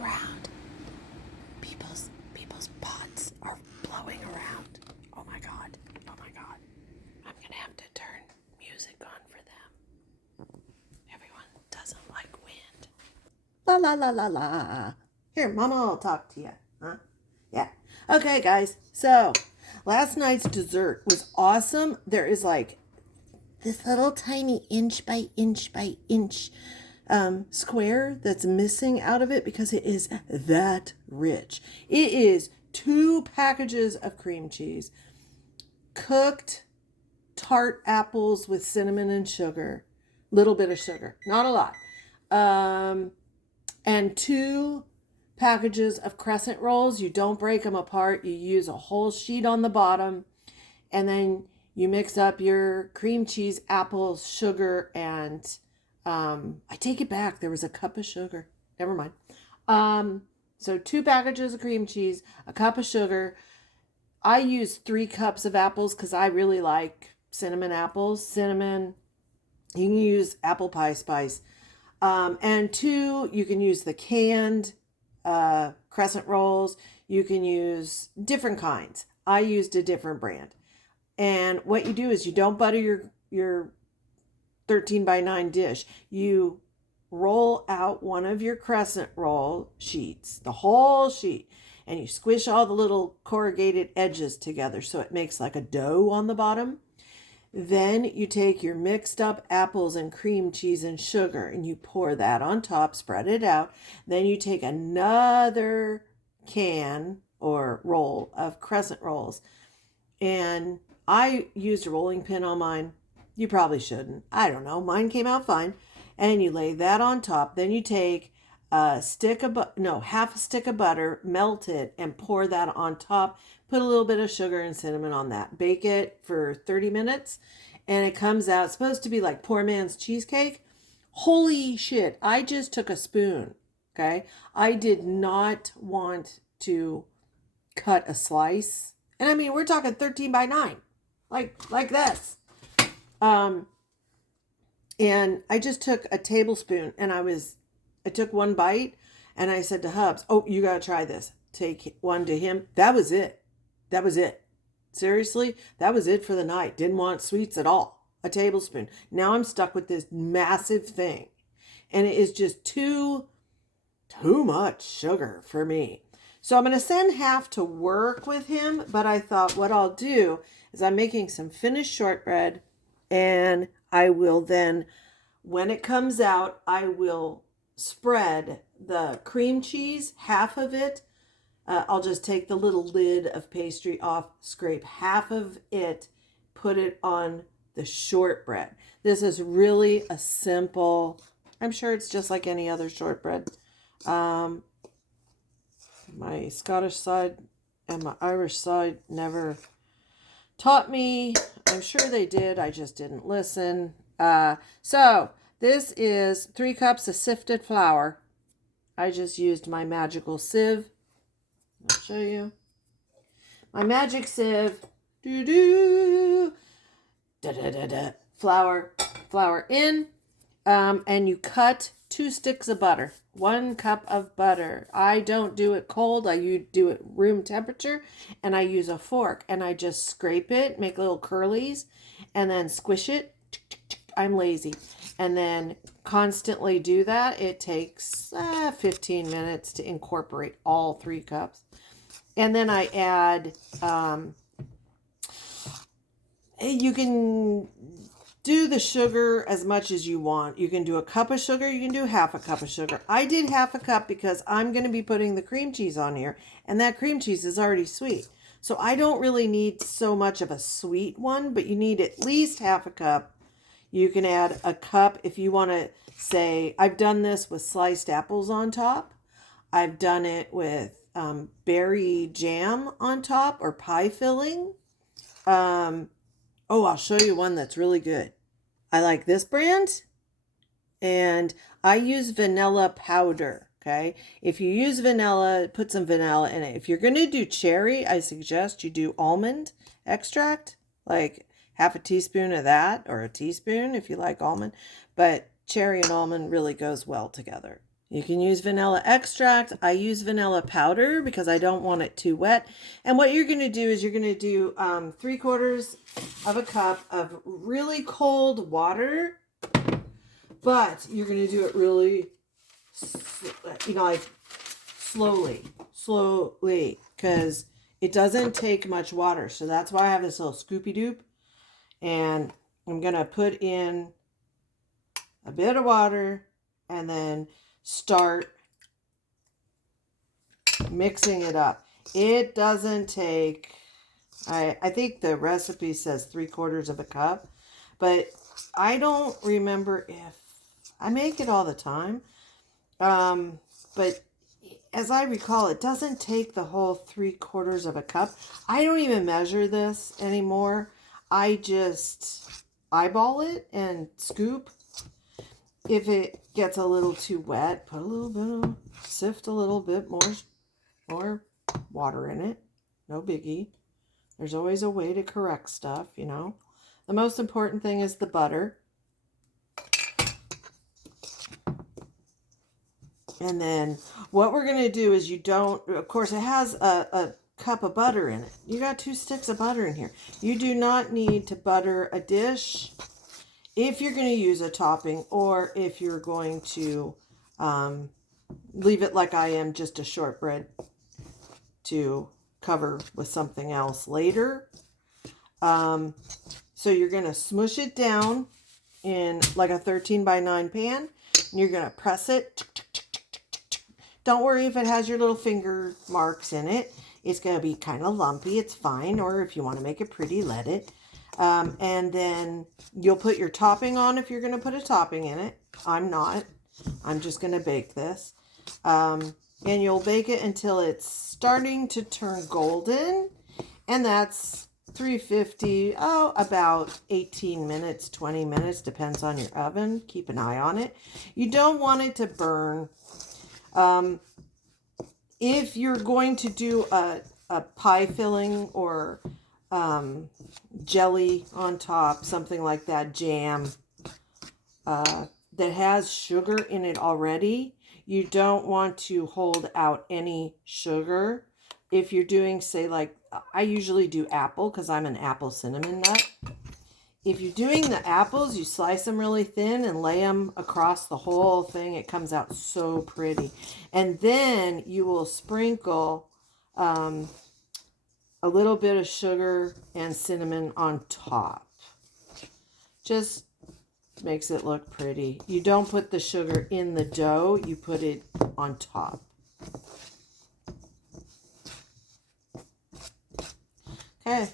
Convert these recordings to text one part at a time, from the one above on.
around. People's pots are blowing around. Oh my god. Oh my god. I'm gonna have to turn music on for them. Everyone doesn't like wind. La la la la la. Here, Mama will talk to you. Huh? Yeah. Okay, guys. So, last night's dessert was awesome. There is like this little tiny inch by inch by inch square that's missing out of it because it is that rich. It is 2 packages of cream cheese, cooked tart apples with cinnamon and sugar, little bit of sugar, not a lot, and 2 packages of crescent rolls. You don't break them apart. You use a whole sheet on the bottom, and then you mix up your cream cheese, apples, sugar, and I take it back. There was a cup of sugar. Never mind. So 2 packages of cream cheese, a cup of sugar. I use 3 cups of apples because I really like cinnamon apples. Cinnamon. You can use apple pie spice. And 2, you can use the canned crescent rolls. You can use different kinds. I used a different brand. And what you do is you don't butter your 13 by 9 dish. You roll out one of your crescent roll sheets, the whole sheet, and you squish all the little corrugated edges together so it makes like a dough on the bottom. Then you take your mixed up apples and cream cheese and sugar and you pour that on top, spread it out. Then you take another can or roll of crescent rolls, and I used a rolling pin on mine. You probably shouldn't. I don't know. Mine came out fine. And you lay that on top. Then you take half a stick of butter, melt it, and pour that on top. Put a little bit of sugar and cinnamon on that. Bake it for 30 minutes. And it comes out, it's supposed to be like poor man's cheesecake. Holy shit. I just took a spoon. Okay. I did not want to cut a slice. And I mean, we're talking 13 by 9. Like this. And I just took a tablespoon and I took 1 bite and I said to Hubs, "Oh, you got to try this." Take 1 to him. That was it. That was it. Seriously, that was it for the night. Didn't want sweets at all. A tablespoon. Now I'm stuck with this massive thing. And it is just too much sugar for me. So I'm going to send half to work with him, but I thought what I'll do is I'm making some Finnish shortbread, and I will then, when it comes out, I will spread the cream cheese, half of it. I'll just take the little lid of pastry off, scrape half of it, put it on the shortbread. This is really a simple, I'm sure it's just like any other shortbread. My Scottish side and my Irish side never taught me. I'm sure they did. I just didn't listen. So this is 3 cups of sifted flour. I just used my magical sieve. I'll show you. My magic sieve. Flour in. And you cut 2 sticks of butter. 1 cup of butter. I don't do it cold. I do it room temperature. And I use a fork. And I just scrape it, make little curlies, and then squish it. I'm lazy. And then constantly do that. It takes 15 minutes to incorporate all 3 cups. And then I add, you can do the sugar as much as you want. You can do a cup of sugar. You can do half a cup of sugar. I did half a cup because I'm going to be putting the cream cheese on here. And that cream cheese is already sweet. So I don't really need so much of a sweet one, but you need at least half a cup. You can add a cup if you want to say, I've done this with sliced apples on top. I've done it with berry jam on top or pie filling. I'll show you one that's really good. I like this brand, and I use vanilla powder, okay? If you use vanilla, put some vanilla in it. If you're going to do cherry, I suggest you do almond extract, like half a teaspoon of that, or a teaspoon if you like almond. But cherry and almond really goes well together. You can use vanilla extract. I use vanilla powder because I don't want it too wet. And what you're going to do is you're going to do 3/4 of a cup of really cold water, but you're going to do it really, like slowly, because it doesn't take much water. So that's why I have this little scoopy doop. And I'm going to put in a bit of water and then start mixing it up. It doesn't take, I think the recipe says 3/4 of a cup, but I don't remember if I make it all the time. But as I recall, it doesn't take the whole 3/4 of a cup. I don't even measure this anymore. I just eyeball it and scoop. If it gets a little too wet, put a little bit of, sift a little bit more water in it. No biggie. There's always a way to correct stuff, you know. The most important thing is the butter. And then what we're going to do is of course it has a cup of butter in it. You got 2 sticks of butter in here. You do not need to butter a dish if you're going to use a topping, or if you're going to leave it like I am, just a shortbread to cover with something else later. So you're going to smush it down in like a 13x9 pan, and you're going to press it. Don't worry if it has your little finger marks in it. It's going to be kind of lumpy. It's fine. Or if you want to make it pretty, let it. And then you'll put your topping on if you're going to put a topping in it. I'm not. I'm just going to bake this. And you'll bake it until it's starting to turn golden. And that's 350, about 18 minutes, 20 minutes, depends on your oven. Keep an eye on it. You don't want it to burn. If you're going to do a pie filling or jelly on top, something like that, jam, that has sugar in it already, you don't want to hold out any sugar. If you're doing, say, like, I usually do apple because I'm an apple cinnamon nut. If you're doing the apples, you slice them really thin and lay them across the whole thing. It comes out so pretty. And then you will sprinkle a little bit of sugar and cinnamon on top. Just makes it look pretty. You don't put the sugar in the dough. You put it on top. Okay,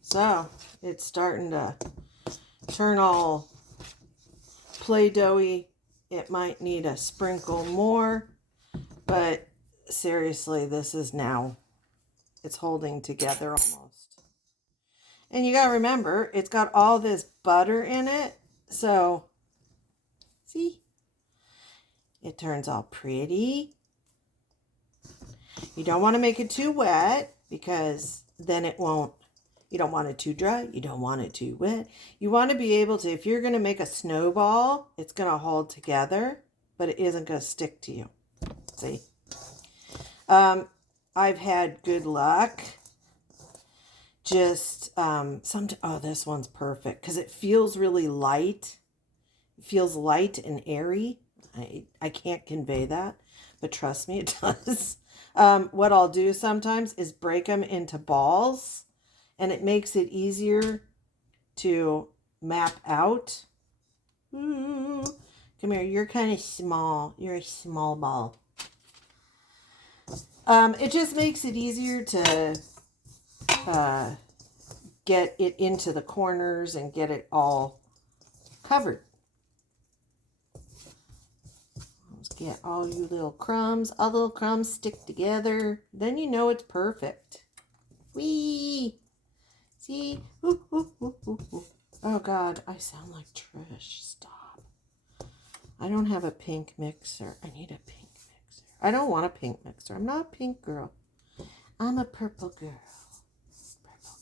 so it's starting to turn all Play-Doughy. It might need a sprinkle more, but seriously, this is now, it's holding together almost. And you gotta remember, it's got all this butter in it, so see, it turns all pretty. You don't want to make it too wet because then it won't. You don't want it too dry. You don't want it too wet. You want to be able to, if you're going to make a snowball, it's going to hold together, but it isn't going to stick to you. See? I've had good luck. Just, this one's perfect because it feels really light. It feels light and airy. I can't convey that, but trust me, it does. What I'll do sometimes is break them into balls. And it makes it easier to map out. Ooh, come here, you're kind of small. You're a small ball. It just makes it easier to get it into the corners and get it all covered. Let's get all you little crumbs. All the little crumbs stick together. Then you know it's perfect. Whee! See? Ooh, ooh, ooh, ooh, ooh. Oh, God. I sound like Trish. Stop. I don't have a pink mixer. I need a pink mixer. I don't want a pink mixer. I'm not a pink girl. I'm a purple girl. Purple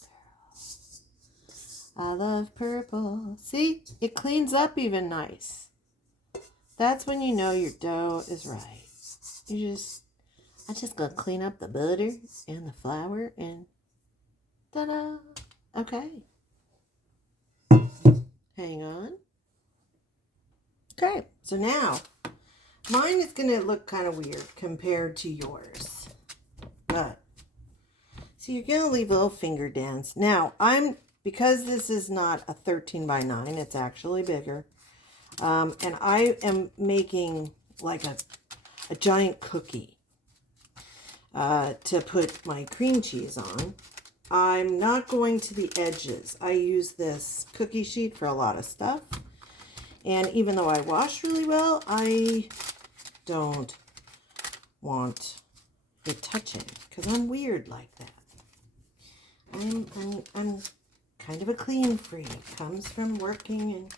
girl. I love purple. See? It cleans up even nice. That's when you know your dough is right. I'm just gonna clean up the butter and the flour and ta-da! Okay. Hang on. Okay, so now mine is gonna look kind of weird compared to yours. But so you're gonna leave a little finger dents. Now because this is not a 13 by 9, it's actually bigger. And I am making like a giant cookie to put my cream cheese on. I'm not going to the edges. I use this cookie sheet for a lot of stuff. And even though I wash really well, I don't want it touching because I'm weird like that. I'm kind of a clean freak. Comes from working in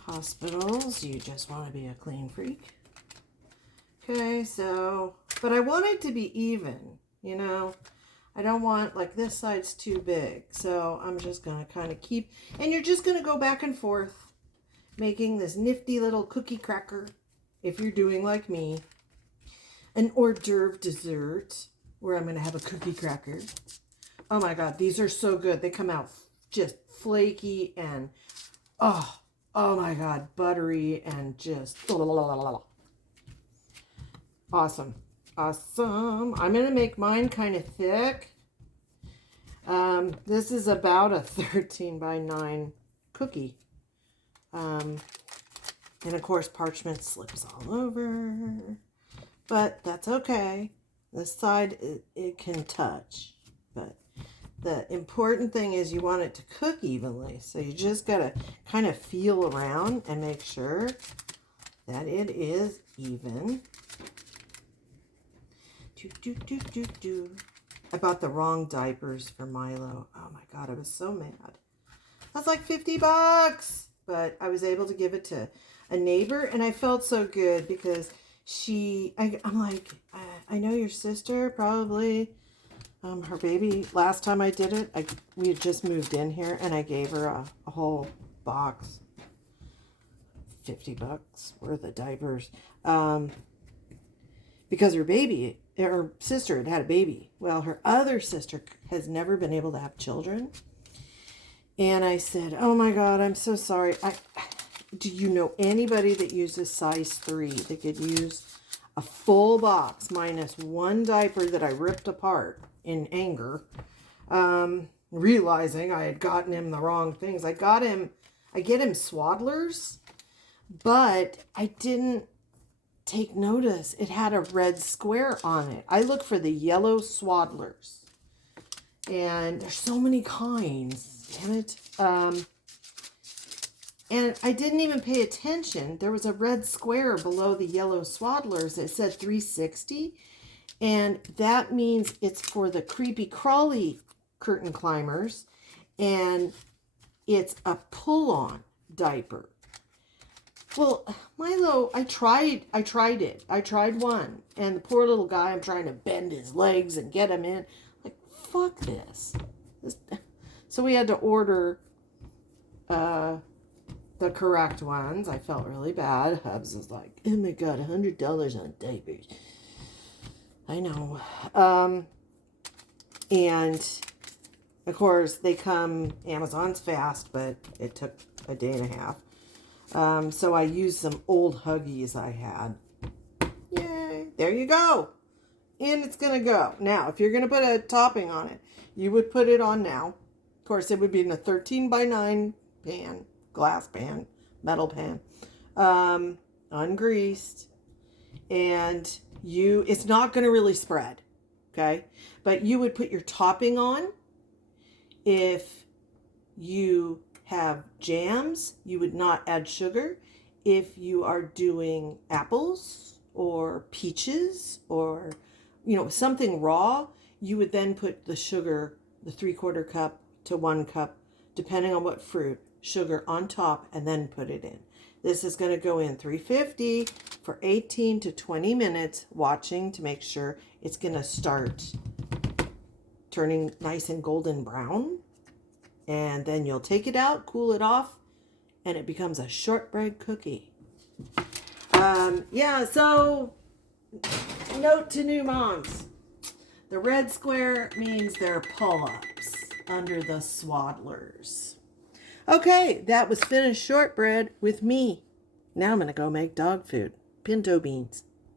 hospitals. You just want to be a clean freak. Okay, so, but I want it to be even, you know. I don't want, like, this side's too big. So I'm just going to kind of keep, and you're just going to go back and forth making this nifty little cookie cracker. If you're doing like me, an hors d'oeuvre dessert where I'm going to have a cookie cracker. Oh my God, these are so good. They come out just flaky and, oh my God, buttery and just awesome. Awesome. I'm going to make mine kind of thick. This is about a 13 by 9 cookie. And of course, parchment slips all over. But that's okay. This side, it can touch. But the important thing is you want it to cook evenly. So you just got to kind of feel around and make sure that it is even. I bought the wrong diapers for Milo. Oh my God, I was so mad. That's like $50. But I was able to give it to a neighbor, and I felt so good because I'm like, I know your sister probably, her baby, last time I did it, we had just moved in here, and I gave her a whole box, $50 worth of diapers, because her sister had a baby. Well, her other sister has never been able to have children. And I said, oh my God, I'm so sorry. Do you know anybody that uses size 3 that could use a full box minus one diaper that I ripped apart in anger, realizing I had gotten him the wrong things. I get him swaddlers, but I didn't take notice. It had a red square on it. I look for the yellow swaddlers. And there's so many kinds. Damn it. And I didn't even pay attention. There was a red square below the yellow swaddlers that said 360. And that means it's for the creepy crawly curtain climbers. And it's a pull-on diaper. Well, Milo, I tried it. I tried one. And the poor little guy, I'm trying to bend his legs and get him in. Like, fuck this. So we had to order the correct ones. I felt really bad. Hubs was like, oh my God, $100 on diapers. I know. And of course they come, Amazon's fast, but it took a day and a half. So I used some old Huggies I had. Yay. There you go. And it's going to go. Now, if you're going to put a topping on it, you would put it on now. Of course, it would be in a 13 by 9 pan, glass pan, metal pan, ungreased. And it's not going to really spread, okay? But you would put your topping on. If you have jams, you would not add sugar. If you are doing apples or peaches or, something raw, you would then put the sugar, the 3/4 cup to 1 cup, depending on what fruit, sugar on top, and then put it in. This is going to go in 350 for 18 to 20 minutes, watching to make sure it's going to start turning nice and golden brown. And then you'll take it out, cool it off, and it becomes a shortbread cookie. Yeah, so note to new moms. The red square means they're pull-ups under the swaddlers. Okay, that was Finnish shortbread with me. Now I'm going to go make dog food. Pinto beans.